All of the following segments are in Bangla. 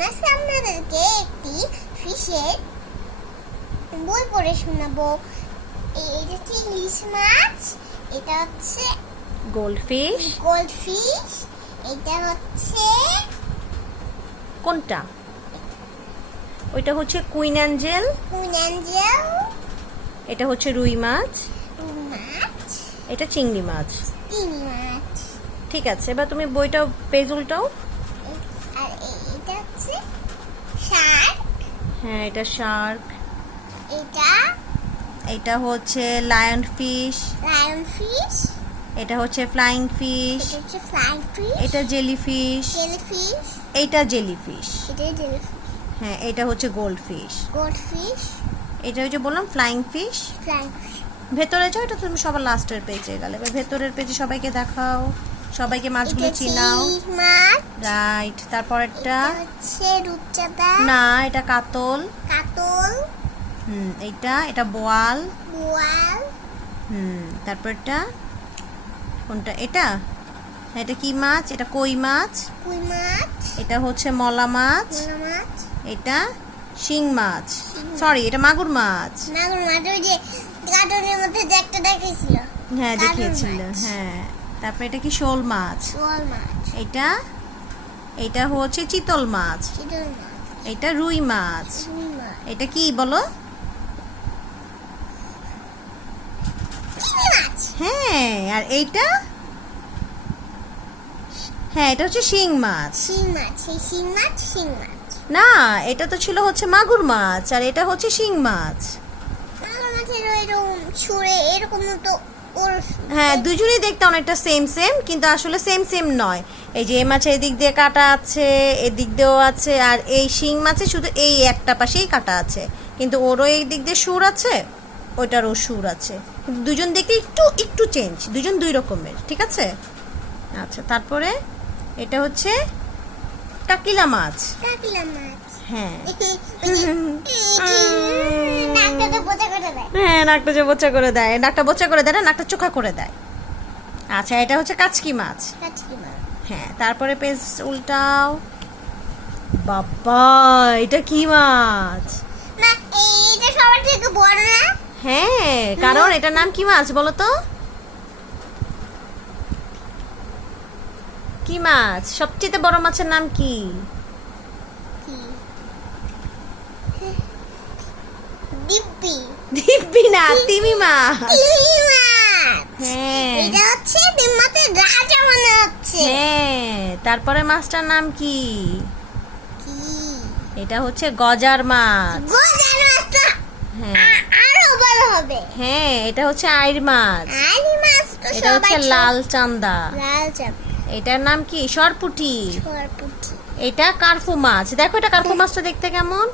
আজকে আপনাদেরকে একটি ফিশের বই পড়ে শোনাবো। যে হচ্ছে ইলিশ মাছ এটা হচ্ছে গোল্ড ফিশ গোল্ড ফিশ এটা হচ্ছে কোনটা? ওইটা হচ্ছে কুইন অ্যাঞ্জেল কুইন অ্যাঞ্জেল এটা হচ্ছে রুই মাছ। মাছ। এটা চিংড়ি মাছ। চিনি মাছ। ঠিক আছে এবার তুমি বইটা পেজ উল্টাও আর এ- এটা হচ্ছে শার্ক হ্যাঁ এটা শার্ক এটা? এটা হচ্ছে লায়ন ফিশ লায়ন ফিশ এটা হচ্ছে ফ্লাইং ফিশ এটা হচ্ছে ফ্লাই ফিশ এটা জেলি ফিশ জেলি ফিশ এইটা জেলি ফিশ এটা জেলি ফিশ হ্যাঁ এটা হচ্ছে গোল্ড ফিশ গোল্ড ফিশ এটা হচ্ছে বললাম ফ্লাইং ফিশ ফ্লাই ফিশ ভেতরে যাও এটা তুমি সবার লাস্টের পেজে গেলে। ভেতরের পেজে সবাইকে দেখাও। সবাইকে মাছগুলো চিনাও। রাইট তারপরেরটা? হচ্ছে রূপচাঁদা না এটা কাতল। কাতল। হুম এটা এটা বোয়াল। বোয়াল। হুম তারপরটা কোনটা? এটা? হ্যাঁ, এটা কি মাছ? এটা কই মাছ? কুই মাছ? এটা হচ্ছে মলা মাছ। মোলা মাছ। এটা শিং মাছ। সরি এটা মাগুর মাছ। মাগুর মাছ ওই যে কার্টুনের মধ্যে যে একটা দেখাইছিল। হ্যাঁ দেখিয়েছিল হ্যাঁ। তারপর এটা কি শোল মাছ? শোল মাছ। এটা? এটা হচ্ছে চিতল মাছ। চিতল মাছ। এটা রুই মাছ। রুই মাছ। এটা কি বলো? হ্যাঁ আর এইটা? হ্যাঁ এটা হচ্ছে শিং মাছ। শিং মাছ শিং মাছ শিং মাছ। না এটা তো ছিল হচ্ছে মাগুর মাছ আর এটা হচ্ছে শিং মাছ। মাগুর মাছের এরকম ছুঁড়ে এরকম তো হ্যাঁ দুজনেই দেখতে অনেকটা সেম সেম কিন্তু আসলে সেম সেম নয়। এই যে এই মাছের এদিক দিয়ে কাটা আছে এদিক দিয়েও আছে আর এই শিং মাছে শুধু এই একটা পাশেই কাটা আছে। কিন্তু ওরও এই দিক দিয়ে সুর আছে ওইটারও সুর আছে। কিন্তু দুজন দেখতে একটু একটু চেঞ্জ দুজন দুই রকমের ঠিক আছে? আচ্ছা তারপরে এটা হচ্ছে কাকিলা মাছ। কাকিলা মাছ। হ্যাঁ ওই যে- নাকটা তো বোঝা করে দেয় হ্যাঁ নাকটা যে বোচা করে দেয় নাকটা বোচা করে দেয় না নাকটা চোখা করে দেয়। আচ্ছা এটা হচ্ছে কাচকি মাছ। কাচকি মাছ। হ্যাঁ তারপরে পেজ উল্টাও। বাবা এটা কি মাছ? না এইটা সবার থেকে বড় না? হ্যাঁ কারণ এটার নাম কি মাছ বলো তো? কি মাছ? সবচেয়ে বড় মাছের নাম কি? দিব্যি। দিব্যি না তিমি মাছ তিমি মাছ হ্যাঁ। এটা হচ্ছে তিমি রাজা মনে হচ্ছে। হ্যাঁ তারপরে মাছটার নাম কি? কি? এটা হচ্ছে গজার মাছ। গোজার মাছটা হ্যাঁ। আরও বড় হবে। হ্যাঁ এটা হচ্ছে আইর মাছ। আলি মাছ তো এটা হচ্ছে লাল চান্দা। লাল চাপ এটার নাম কি? সরপুটি। সরপুটি। এটা কার্ফু মাছ। দেখো এটা কার্ফু মাছটা দেখতে কেমন?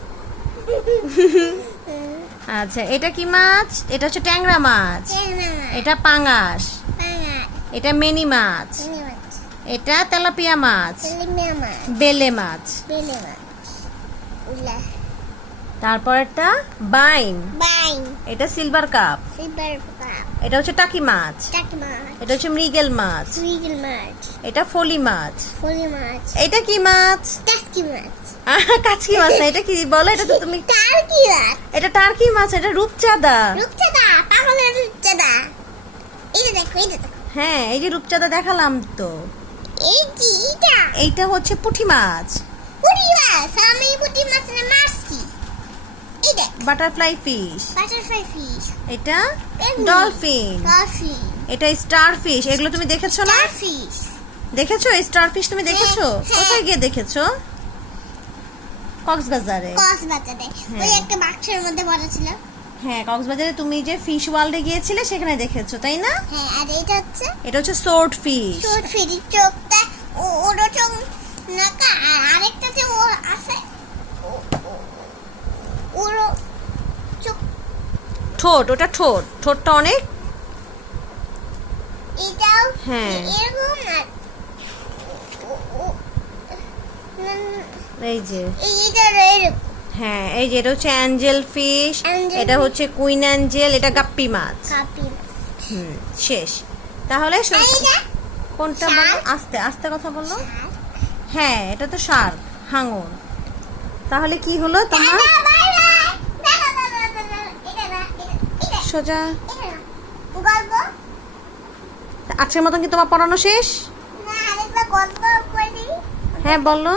আচ্ছা এটা কি মাছ? এটা হচ্ছে ট্যাংরা মাছ। এটা পাঙাশ। এটা মেনি মাছ। এটা তেলাপিয়া মাছ। বেলে মাছ। বেলে তারপর একটা বাইন। বাইন। এটা সিলভার কাপ। Silver cup. এটা হচ্ছে টাকি মাছ। এটা হচ্ছে মৃগেল মাছ। এটা ফলি মাছ। ফলি মাছ। এটা কি মাছ। কাচকি মাছ না এটা কি বলো এটা তো তুমি টার্কি মাছ। এটা টার্কি মাছ এটা রূপচাঁদা। রূপচাঁদা পাগলের রূপচাঁদা। এই দেখো এই দেখো। হ্যাঁ এই যে রূপচাঁদা দেখালাম তো। এই যে এটা এইটা হচ্ছে পুঁটি মাছ। পুঁটি মাছ আমি পুঁটি মাছ না মারছি। এই দেখ। Butterfly fish. Butterfly fish. এটা Penguin. ডলফিন। এটা স্টার ফিশ এগুলো তুমি দেখেছ না? স্টার ফিশ দেখেছ? স্টার ফিশ তুমি দেখেছ? হ্যাঁ। কোথায় গিয়ে দেখেছ? কক্সবাজারে। কক্সবাজারে। ওই হ্যাঁ। একটা বাক্সের মধ্যে বড় ছিল। হ্যাঁ কক্সবাজারে তুমি যে ফিশ ওয়ার্ল্ডে গিয়েছিলে সেখানে দেখেছ তাই না? হ্যাঁ আর এটা হচ্ছে এটা হচ্ছে সোর্ড ফিশ ছোট ফিরি চোখটা ও ওটা চোখ নাকা আরেকটা যে ওর আছে ওর চোখ ঠোঁট ওটা ঠোঁট। ঠোঁটটা অনেক? এটাও হ্যাঁ। এরকম আর ও- ও- না, না, এই যে। হ্যাঁ এই যে এটা হচ্ছে অ্যাঞ্জেল ফিশ এটা হচ্ছে কুইন অ্যাঞ্জেল এটা গাপ্পি মাছ। হুম শেষ। তাহলে কোনটা? বলো আস্তে আস্তে কথা বলো হ্যাঁ এটা তো শার্ক হাঙর। তাহলে কি হলো তোমার? সোজা। আজকের মতন কি তোমার পড়ানো শেষ না আরেকটা গল্প করে দিই হ্যাঁ বলো।